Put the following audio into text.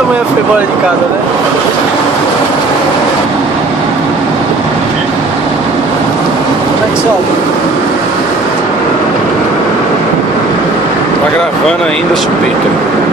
a mulher foi embora de casa, né? Como é que sobe? Tá gravando ainda, chupeta.